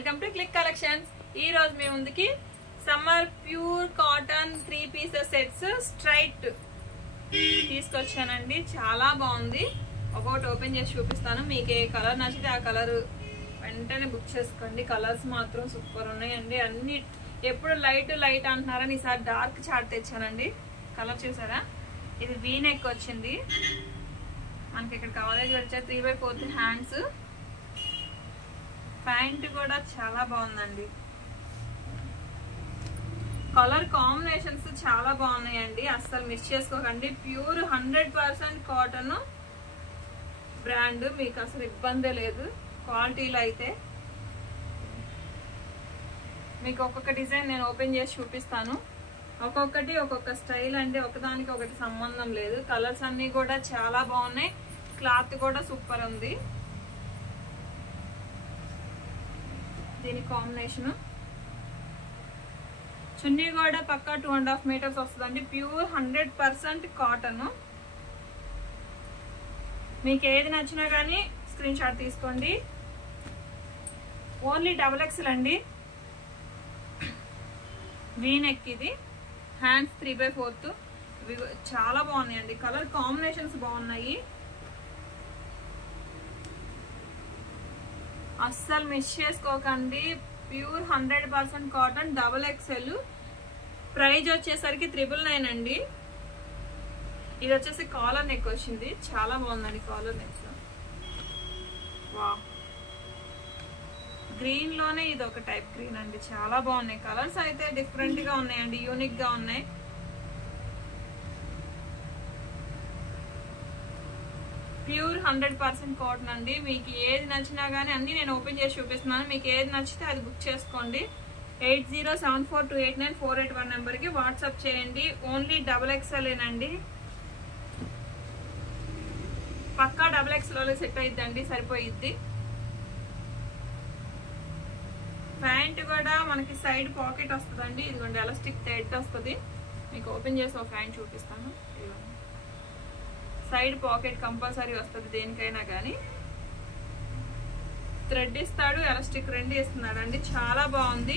Welcome to click collections. ఈ రోజు మీ ముందుకి summer pure cotton 3 pieces sets straight తీసుకొచ్చానండి. చాలా బాగుంది. ఒకటి ఓపెన్ చేసి చూపిస్తాను. మీకు ఏ కలర్ నచ్చితే ఆ కలర్ వెంటనే బుక్ చేసుకోండి. కలర్స్ మాత్రం సూపర్ ఉన్నాయండి. అన్ని ఎప్పుడు లైట్ లైట్ అంటున్నారని ఈసారి డార్క్ చార్ట్ తెచ్చానండి. కలర్ చూసారా? ఇది వీ నెక్ వచ్చింది. మనకి ఇక్కడ కవరేజ్ వచ్చే 3/4 హ్యాండ్స్. ప్యాంట్ కూడా చాలా బాగుందండి. కలర్ కాంబినేషన్స్ చాలా బాగున్నాయండి. అస్సలు మిస్ చేసుకోకండి. Pure 100% cotton brand. మీకు అసలు ఇబ్బందే లేదు క్వాలిటీలో అయితే. మీకు ఒక్కొక్క డిజైన్ నేను ఓపెన్ చేసి చూపిస్తాను. ఒక్కొక్కటి ఒక్కొక్క స్టైల్ అంటే ఒకదానికి ఒకటి సంబంధం లేదు. కలర్స్ అన్ని కూడా చాలా బాగున్నాయి. క్లాత్ కూడా సూపర్ ఉంది. దీని కాంబినేషన్ చున్నీ కూడా పక్కా 2.5 మీటర్స్ వస్తుందండి. Pure 100% cotton. మీకు ఏది నచ్చినా కానీ స్క్రీన్ షాట్ తీసుకోండి. ఓన్లీ XXL అండి. వీ నెక్ ఇది. హ్యాండ్స్ 3/4. చాలా బాగున్నాయండి. కలర్ కాంబినేషన్స్ బాగున్నాయి. అస్సలు మిస్ చేసుకోకండి. Pure 100% cotton XXL. ప్రైజ్ వచ్చేసరికి 999 అండి. ఇది వచ్చేసి కాలర్ నెక్ వచ్చింది. చాలా బాగుందండి కాలర్ నెక్. వా గ్రీన్ లోనే ఇది ఒక టైప్ గ్రీన్ అండి. చాలా బాగున్నాయి. కలర్స్ అయితే డిఫరెంట్ గా ఉన్నాయండి. యూనిక్ గా ఉన్నాయి. ప్యూర్ 100% కాటన్ అండి. మీకు ఏది నచ్చినా కానీ అన్ని నేను ఓపెన్ చేసి చూపిస్తున్నాను. మీకు ఏది నచ్చితే అది బుక్ చేసుకోండి. 8074289481 నెంబర్కి వాట్సాప్ చేయండి. ఓన్లీ XXL ఏనండి. పక్కా XXL సెట్ అయిద్దండి. సరిపోయిద్ది. ప్యాంట్ కూడా మనకి సైడ్ పాకెట్ వస్తుందండి. ఇదిగోండి ఎలాస్టిక్ థ్రెడ్ వస్తుంది. మీకు ఓపెన్ చేసి ఒక ప్యాంట్ చూపిస్తాను. సైడ్ పాకెట్ కంపల్సరీ వస్తుంది దేనికైనా కానీ. థ్రెడ్ ఇస్తాడు, ఎలాస్టిక్ 2 ఇస్తున్నాడు అండి. చాలా బాగుంది.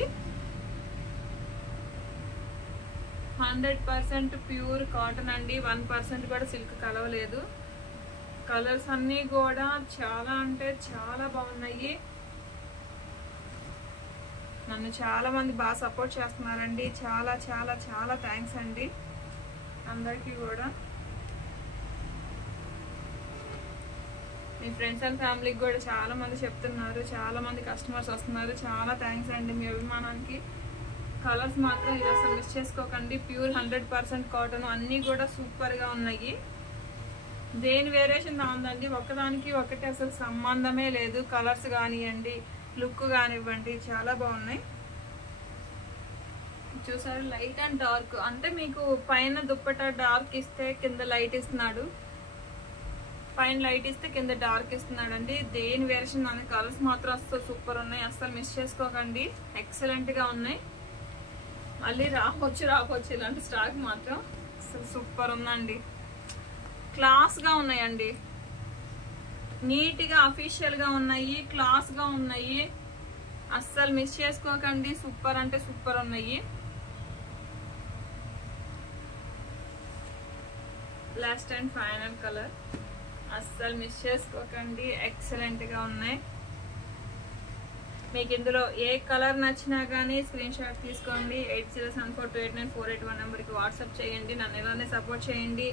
100% ప్యూర్ కాటన్ అండి. 1% కూడా సిల్క్ కలవలేదు. కలర్స్ అన్నీ కూడా చాలా అంటే చాలా బాగున్నాయి. నన్ను చాలా మంది బాగా సపోర్ట్ చేస్తున్నారండి. చాలా చాలా చాలా థ్యాంక్స్ అండి అందరికీ కూడా. మీ ఫ్రెండ్స్ అండ్ ఫ్యామిలీకి కూడా చాలా మంది చెప్తున్నారు. చాలా మంది కస్టమర్స్ వస్తున్నారు. చాలా థ్యాంక్స్ అండి మీ అభిమానానికి. కలర్స్ మాత్రం ఇది అసలు మిస్ చేసుకోకండి. Pure 100% cotton. అన్నీ కూడా సూపర్గా ఉన్నాయి. దేని వేరియేషన్ ఉందండి. ఒకదానికి ఒకటి అసలు సంబంధమే లేదు. కలర్స్ కానివ్వండి, లుక్ కానివ్వండి, చాలా బాగున్నాయి. చూసారు లైట్ అండ్ డార్క్. అంటే మీకు పైన దుప్పట డార్క్ ఇస్తే కింద లైట్ ఇస్తున్నాడు. పైన లైట్ ఇస్తే కింద డార్క్ ఇస్తున్నాడు అండి. దేని వేరియేషన్ అనే కలర్స్ మాత్రం అసలు సూపర్ ఉన్నాయి. అసలు మిస్ చేసుకోకండి. ఎక్సలెంట్ గా ఉన్నాయి. మళ్ళీ రావచ్చు ఇలాంటి స్టాక్ మాత్రం. అసలు సూపర్ ఉందండి. క్లాస్ గా ఉన్నాయండి. నీట్ గా అఫీషియల్ గా ఉన్నాయి. క్లాస్ గా ఉన్నాయి. అస్సలు మిస్ చేసుకోకండి. సూపర్ అంటే సూపర్ ఉన్నాయి. Last and final colour. అస్సలు మిస్ చేసుకోకండి. ఎక్సలెంట్ గా ఉన్నాయి. మీకు ఇందులో ఏ కలర్ నచ్చినా కానీ స్క్రీన్ షాట్ తీసుకోండి. 8074289481 నెంబర్కి వాట్సాప్ చేయండి. నన్ను ఇలానే సపోర్ట్ చేయండి.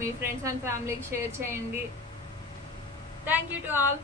మీ ఫ్రెండ్స్ అండ్ ఫ్యామిలీకి షేర్ చేయండి. Thank you to all.